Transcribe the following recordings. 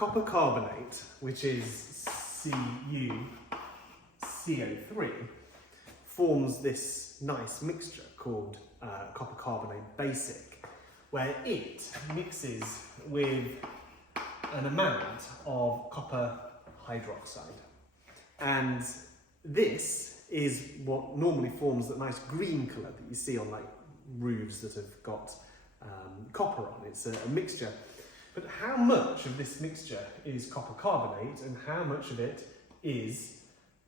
Copper carbonate, which is CuCO₃, forms this nice mixture called Copper Carbonate Basic, where it mixes with an amount of copper hydroxide. And this is what normally forms that nice green colour that you see on like roofs that have got copper on. It's a mixture. But how much of this mixture is copper carbonate and how much of it is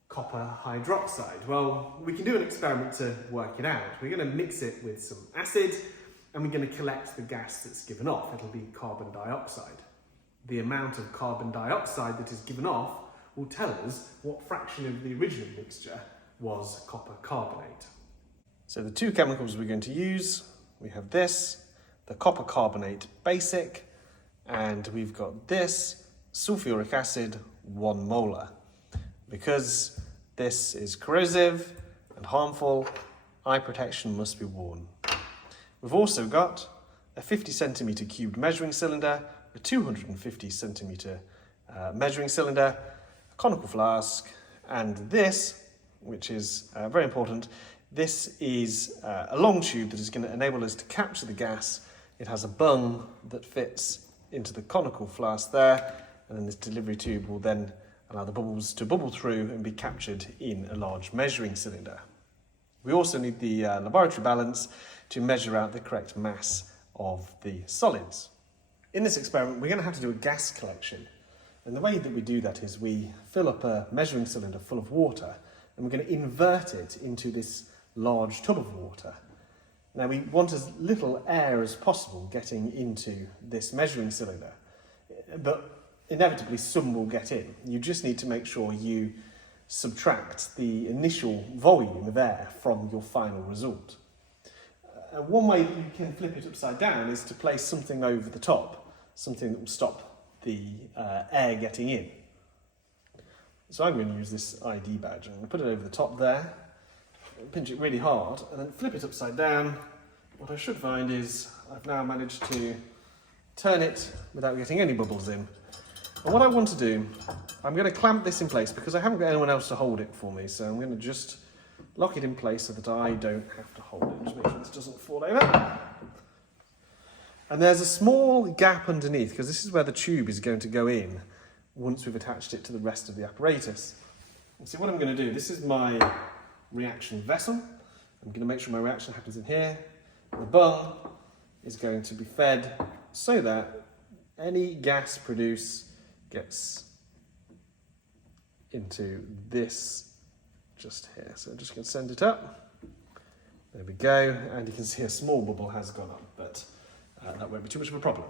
copper hydroxide? Well, we can do an experiment to work it out. We're going to mix it with some acid and we're going to collect the gas that's given off. It'll be carbon dioxide. The amount of carbon dioxide that is given off will tell us what fraction of the original mixture was copper carbonate. So the two chemicals we're going to use, we have this, the copper carbonate basic, and we've got this sulfuric acid 1 molar. Because this is corrosive and harmful, eye protection must be worn. We've also got a 50 centimetre cubed measuring cylinder, a 250 centimetre measuring cylinder, a conical flask, and this, which is very important, this is a long tube that is going to enable us to capture the gas. It has a bung that fits into the conical flask there, and then this delivery tube will then allow the bubbles to bubble through and be captured in a large measuring cylinder. We also need the laboratory balance to measure out the correct mass of the solids. In this experiment, we're going to have to do a gas collection. And the way that we do that is we fill up a measuring cylinder full of water and we're going to invert it into this large tub of water. Now we want as little air as possible getting into this measuring cylinder, but inevitably some will get in. You just need to make sure you subtract the initial volume of air from your final result. One way that you can flip it upside down is to place something over the top, something that will stop the air getting in. So I'm going to use this ID badge. I'm going to put it over the top there, pinch it really hard, and then flip it upside down. What I should find is I've now managed to turn it without getting any bubbles in. And what I want to do, I'm going to clamp this in place because I haven't got anyone else to hold it for me, so I'm going to just lock it in place so that I don't have to hold it. Just make sure this doesn't fall over. And there's a small gap underneath because this is where the tube is going to go in once we've attached it to the rest of the apparatus. And so what I'm going to do, this is my reaction vessel. I'm going to make sure my reaction happens in here. The bung is going to be fed so that any gas produced gets into this just here. So I'm just going to send it up. There we go. And you can see a small bubble has gone up, but that won't be too much of a problem.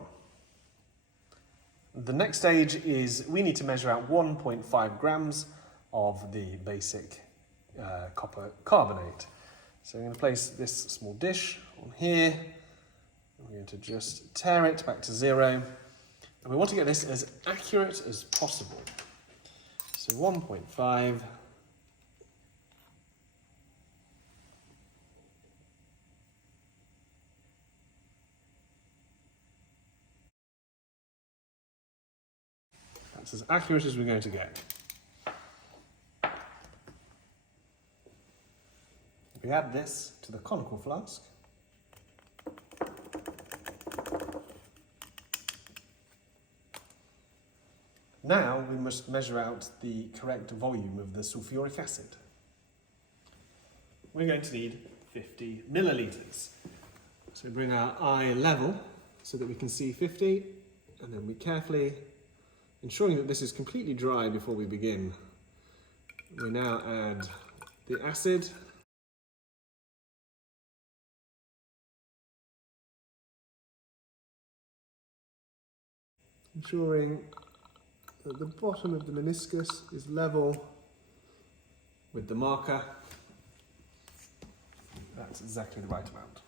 The next stage is we need to measure out 1.5 grams of the basic copper carbonate. So I'm going to place this small dish on here. I'm going to just tear it back to 0. And we want to get this as accurate as possible. So 1.5. That's as accurate as we're going to get. We add this to the conical flask. Now we must measure out the correct volume of the sulfuric acid. We're going to need 50 millilitres. So we bring our eye level so that we can see 50, and then we carefully, ensuring that this is completely dry before we begin, we now add the acid. Ensuring that the bottom of the meniscus is level with the marker. That's exactly the right amount.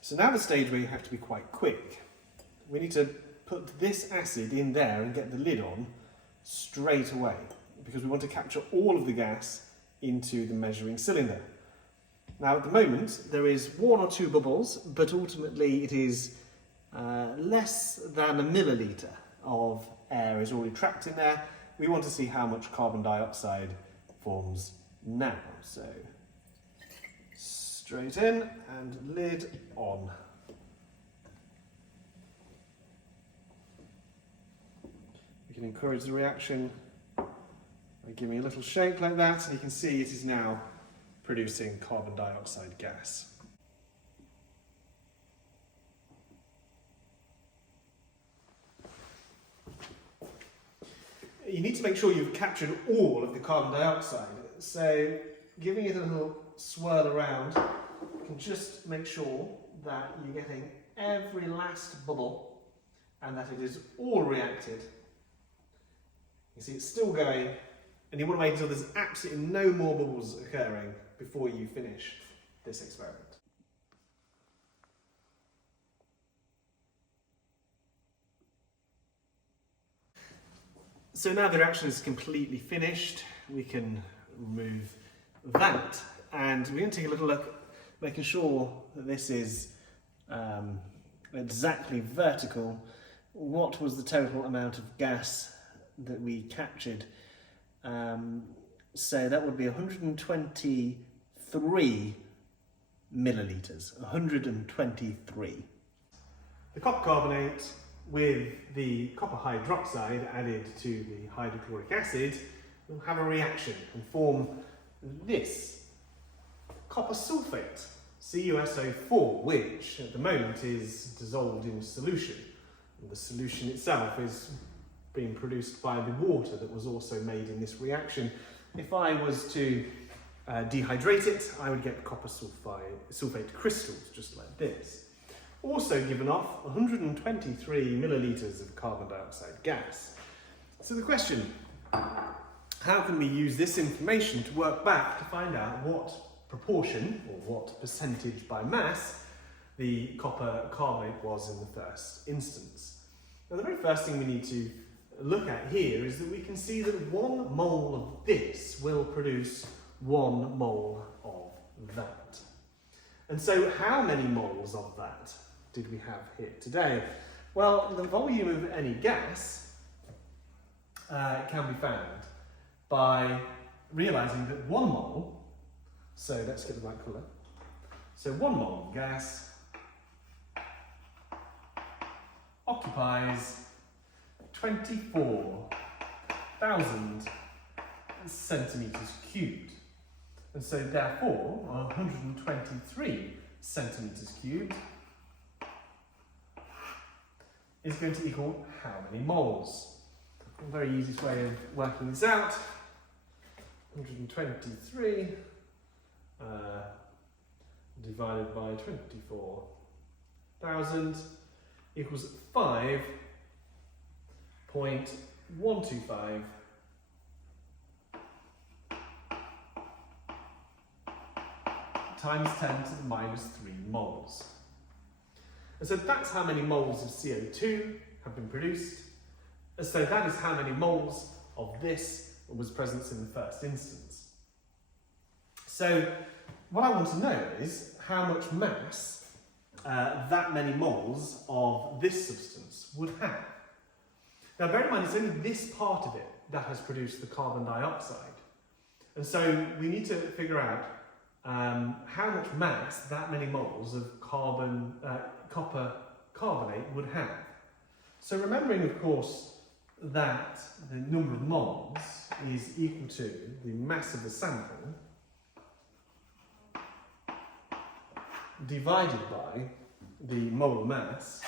So now the stage where you have to be quite quick. We need to put this acid in there and get the lid on straight away because we want to capture all of the gas into the measuring cylinder. Now at the moment there is 1 or 2 bubbles, but ultimately it is less than a milliliter of air is already trapped in there. We want to see how much carbon dioxide forms now. So straight in and lid on. We can encourage the reaction by giving a little shake like that, and you can see it is now producing carbon dioxide gas. You need to make sure you've captured all of the carbon dioxide, so giving it a little swirl around can just make sure that you're getting every last bubble and that it is all reacted. You see it's still going, and you want to wait until there's absolutely no more bubbles occurring before you finish this experiment. So now the reaction is completely finished, we can remove that, and we're going to take a little look, making sure that this is exactly vertical. What was the total amount of gas that we captured? So that would be 123 millilitres, 123. The copper carbonate with the copper hydroxide added to the hydrochloric acid will have a reaction and form this copper sulfate, CuSO4, which at the moment is dissolved in solution. And the solution itself is being produced by the water that was also made in this reaction. If I was to dehydrate it, I would get copper sulfate crystals, just like this. Also given off 123 millilitres of carbon dioxide gas. So the question, how can we use this information to work back to find out what proportion, or what percentage by mass, the copper carbonate was in the first instance? Now the very first thing we need to look at here is that we can see that 1 mole of this will produce 1 mole of that. And so how many moles of that did we have here today? Well, the volume of any gas can be found by realising that 1 mole, so let's get the right colour, so 1 mole of gas occupies 24,000 centimetres cubed. And so therefore, 123 centimetres cubed is going to equal how many moles? A very easiest way of working this out, 123 divided by 24,000 equals 5.125 times 10 to the minus 3 moles. And so that's how many moles of CO2 have been produced. And so that is how many moles of this was present in the first instance. So what I want to know is how much mass that many moles of this substance would have. Now bear in mind, it's only this part of it that has produced the carbon dioxide. And so we need to figure out how much mass that many moles of copper carbonate would have. So remembering, of course, that the number of moles is equal to the mass of the sample divided by the molar mass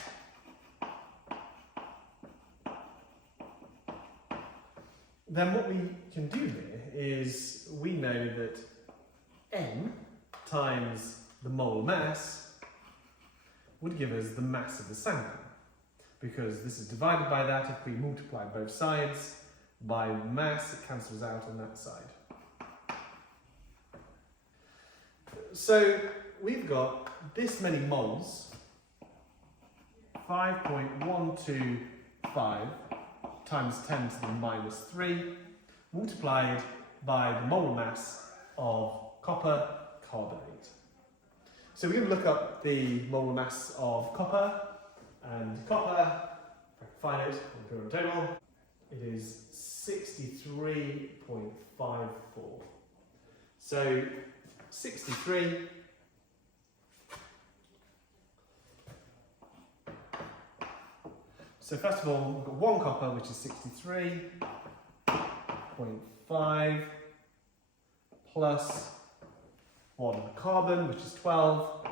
then what we can do here is we know that N times the molar mass would give us the mass of the sample, because this is divided by that. If we multiply both sides by mass, it cancels out on that side. So we've got this many moles, 5.125 times 10 to the minus 3, multiplied by the molar mass of copper carbonate. So we're going to look up the molar mass of copper, and copper, finite on the periodic table, it is 63.54. So 63 . So first of all, we've got one copper, which is 63.5, plus one carbon, which is 12,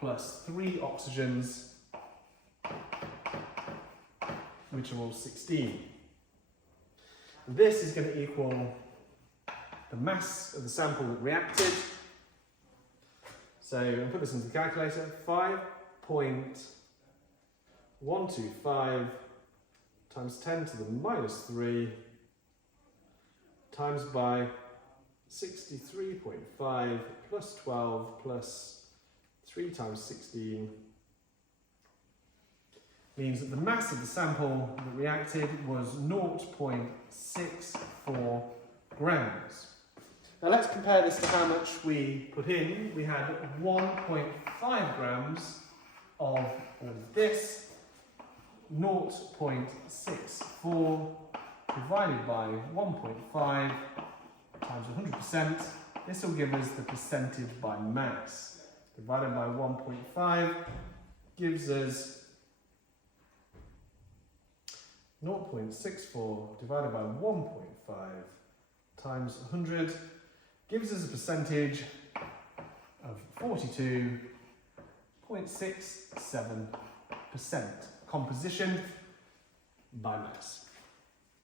plus 3 oxygens, which are all 16. This is going to equal the mass of the sample that reacted. So I'll put this into the calculator. 5.125 times 10 to the minus 3 times by 63.5 plus 12 plus 3 times 16 means that the mass of the sample that reacted was 0.64 grams. Now let's compare this to how much we put in. We had 1.5 grams of all of this. 0.64 divided by 1.5 times 100%. This will give us the percentage by mass. Divided by 1.5 gives us 0.64 divided by 1.5 times 100 gives us a percentage of 42.67% composition by mass.